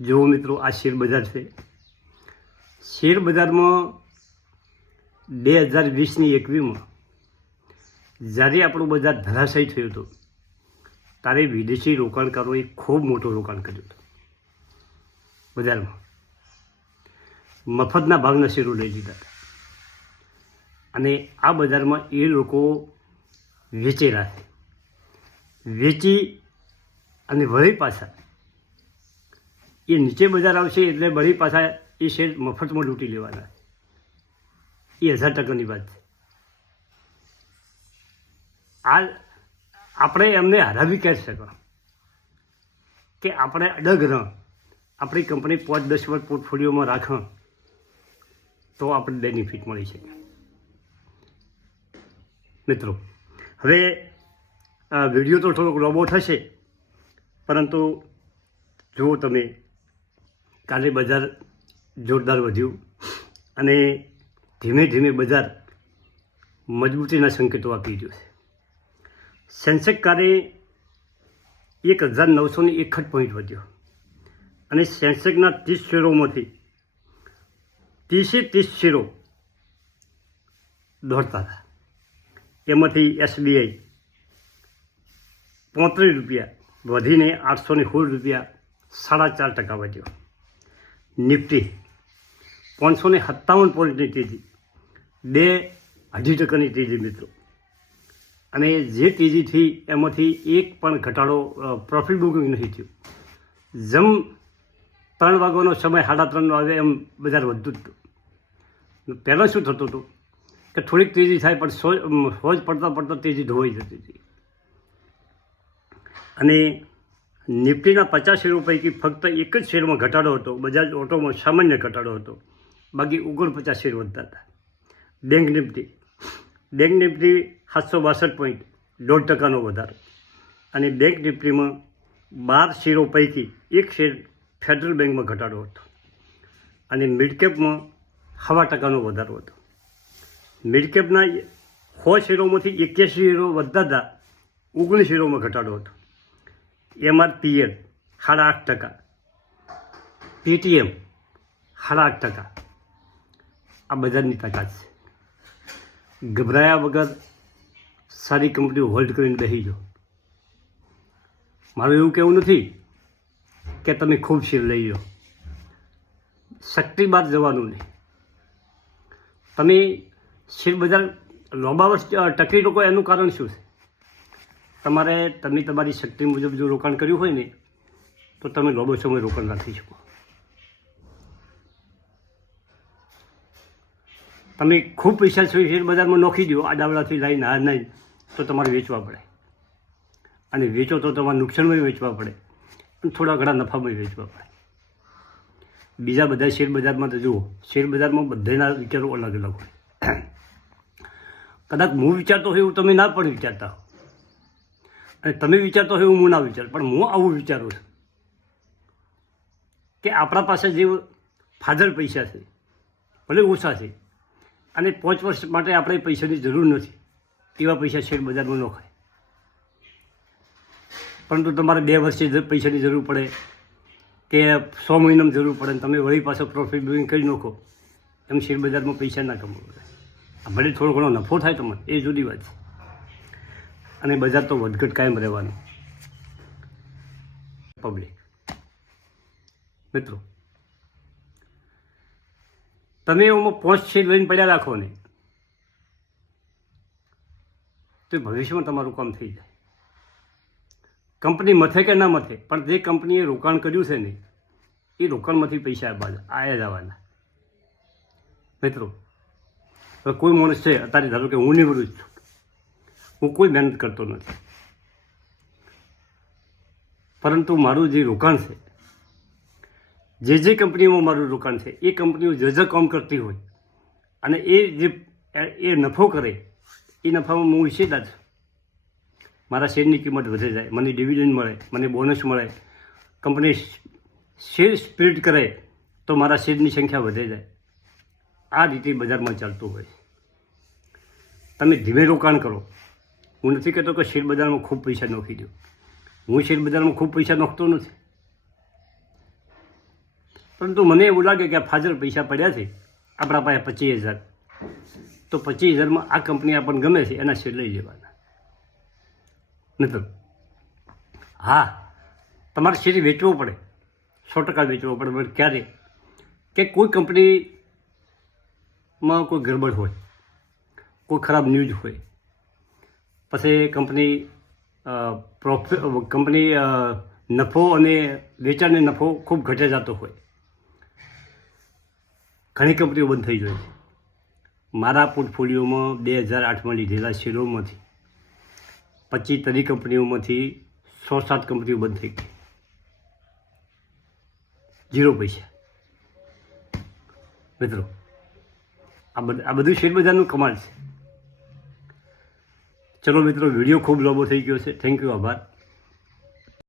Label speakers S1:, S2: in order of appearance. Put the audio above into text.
S1: જુઓ મિત્રો, આ શેર બજાર છે. શેર બજારમાં બે હજાર વીસની એકવીમાં જ્યારે આપણું બજાર ધરાશાયી થયું હતું, ત્યારે વિદેશી રોકાણકારોએ ખૂબ મોટું રોકાણ કર્યું હતું બજારમાં. મફતના ભાગના શેરો લઈ લીધા હતા. અને આ બજારમાં એ લોકો વેચેલા છે. વેચી અને વળી પાછા એ નીચે બજાર આવશે એટલે બળી પાછા એ શેર મફતમાં લૂંટી લેવાના. એ હજાર ટકાની વાત છે. આ આપણે એમને હરાવી કહી શકો કે આપણે અડગ ન, આપણી કંપની પાંચ દસ વર્ષ પોર્ટફોલિયોમાં રાખ, તો આપણે બેનિફિટ મળી શકે. મિત્રો, હવે વીડિયો તો થોડોક લોબો થશે, પરંતુ જુઓ તમે કાલે બજાર જોરદાર વધ્યું અને ધીમે ધીમે બજાર મજબૂતીના સંકેતો આપી રહ્યું છે. સેન્સેક કાલે એક હજાર નવસો ને એકસઠ પોઈન્ટ વધ્યો અને સેન્સેકના ત્રીસ શેરોમાંથી ત્રીસે ત્રીસ શેરો દોડતા હતા. એમાંથી એસબીઆઈ પોત્રીસ રૂપિયા વધીને આઠસો ને સોળ રૂપિયા સાડા ચાર ટકા વધ્યો. નિફ્ટી પાંચસો ને સત્તાવન પોઈન્ટની તેજી બે અઢી ટકાની તેજી મિત્રો. અને જે તેજીથી એમાંથી એક પણ ઘટાડો પ્રોફિટ બુકિંગ નથી થયું. જેમ ત્રણ વાગ્યાનો સમય સાડા ત્રણનો આવે એમ બજાર વધતું હતું. પહેલાં શું થતું હતું? કે થોડીક તેજી થાય પણ સોજ સોજ પડતા પડતા તેજી ધોવાઈ જતી હતી. અને નિફ્ટીના પચાસ શેરો પૈકી ફક્ત એક જ શેરમાં ઘટાડો હતો. બજાજ ઓટોમાં સામાન્ય ઘટાડો હતો. બાકી ઓગણપચાસ શેર વધતા હતા. Bank Nifty. બેંક નિફ્ટી સાતસો બાસઠ પોઈન્ટ દોઢ ટકાનો વધારો. અને બેંક નિફ્ટીમાં બાર શેરો પૈકી એક શેર ફેડરલ બેંકમાં ઘટાડો હતો. અને મિડકેપમાં હવા ટકાનો વધારો હતો. મિડકેપના સો શેરોમાંથી એક્યાસી શેરો વધતા હતા. ઓગણીસ શેરોમાં ઘટાડો હતો. એમઆરપીએલ સાડા આઠ ટકા. પીટીએમ, સાડા આઠ ટકા. આ બજારની તાકાત છે. ગભરાયા વગર સારી કંપનીઓ હોલ્ડ કરીને બેસી જાઓ. મારું એવું કહેવું નથી કે તમે ખૂબ શેર લઈ લો શક્તિ બાદ જવાનું નહીં. તમે શેર બજાર લાંબા વર્ષ ટકી લોકો એનું કારણ શું છે? તમારે તમે તમારી શક્તિ મુજબ જો રોકાણ કર્યું હોય ને, તો તમે લાંબો સમય રોકાણ રાખી શકો. તમે ખૂબ પૈસા શેર બજારમાં નોખી દો આડાવડાથી લઈને, આ નહીં, તો તમારે વેચવા પડે. અને વેચો તો તમારે નુકસાનમાં વેચવા પડે. અને થોડા ઘણા નફામાં વેચવા પડે. બીજા બધા શેર બજારમાં તો જુઓ શેર બજારમાં બધાના વિચારો અલગ અલગ હોય. કદાચ હું વિચારતો હોય એવું તમે ના પણ વિચારતા હો. અને તમે વિચારતો હોય એવું હું ના વિચાર, પણ હું આવું વિચારું છું કે આપણા પાસે જે ફાજલ પૈસા છે, ભલે ઓછા છે, અને પાંચ વર્ષ માટે આપણે પૈસાની જરૂર નથી એવા પૈસા શેર બજારમાં નોખાય પરંતુ તમારે બે વર્ષે પૈસાની જરૂર પડે, કે સો મહિનામાં જરૂર પડે તમે વળી પાછો પ્રોફિટ બુકિંગ કરી નાખો, એમ શેર બજારમાં પૈસા ના કમાવો ભલે થોડો ઘણો નફો થાય તમને એ જુદી વાત છે. અને બજાર તો વધઘટ કાયમ રહેવાનું. પબ્લિક મિત્રો, તમે એમાં પોસ્ટ છે લઈને પડ્યા રાખો ને, તો ભવિષ્યમાં તમારું કામ થઈ જાય. કંપની મથે કે ના મથે, પણ જે કંપનીએ રોકાણ કર્યું છે ને, એ રોકાણમાંથી પૈસા આયા જવાના. મિત્રો કોઈ માણસ છે, અત્યારે ધારો કે હું નિવૃત્ત છું. હું કોઈ મહેનત કરતો નથી. પરંતુ મારું જે રોકાણ છે, જે જે કંપનીમાં મારું રોકાણ છે, એ કંપનીઓ જે જે કામ કરતી હોય અને એ જે એ નફો કરે, એ નફામાં હું હિસ્સેદાર છું. મારા શેરની કિંમત વધે જાય, મને ડિવિડન્ડ મળે, મને બોનસ મળે, કંપની શેર સ્પ્લિટ કરે, તો મારા શેરની સંખ્યા વધે જાય. આ રીતે બજારમાં ચાલતું હોય તમે ધીમે રોકાણ કરો. હું નથી કહેતો કે શેરબજારમાં ખૂબ પૈસા નોખી દો. હું શેરબજારમાં ખૂબ પૈસા નોખતો નથી. પરંતુ મને એવું લાગે કે આ ફાજલ પૈસા પડ્યા છે, આપણા પાસે પચીસ હજાર. તો પચીસ હજારમાં આ કંપની આપણને ગમે છે, એના શેર લઈ લેવાના. મિત્રો, હા, તમારે શેર વેચવો પડે. સો ટકા વેચવો પડે, પણ ક્યારે? કે કોઈ કંપનીમાં કોઈ ગડબડ હોય, કોઈ ખરાબ ન્યૂઝ હોય પછી કંપની પ્રોફિટ કંપની નફો અને વેચાણને નફો ખૂબ ઘટે જતો હોય. ઘણી કંપનીઓ બંધ થઈ જાય છે. મારા પોર્ટફોલિયોમાં બે હજાર આઠમાં લીધેલા શેરોમાંથી પચીસ તરી કંપનીઓમાંથી સો સાત કંપનીઓ બંધ થઈ ગઈ. ઝીરો પૈસા. મિત્રો, આ બધું આ બધું શેર બજારનું કમાલ છે. ચલો મિત્રો વીડિયો ખૂબ લાંબો થઈ ગયો છે. થેન્ક યુ આભાર.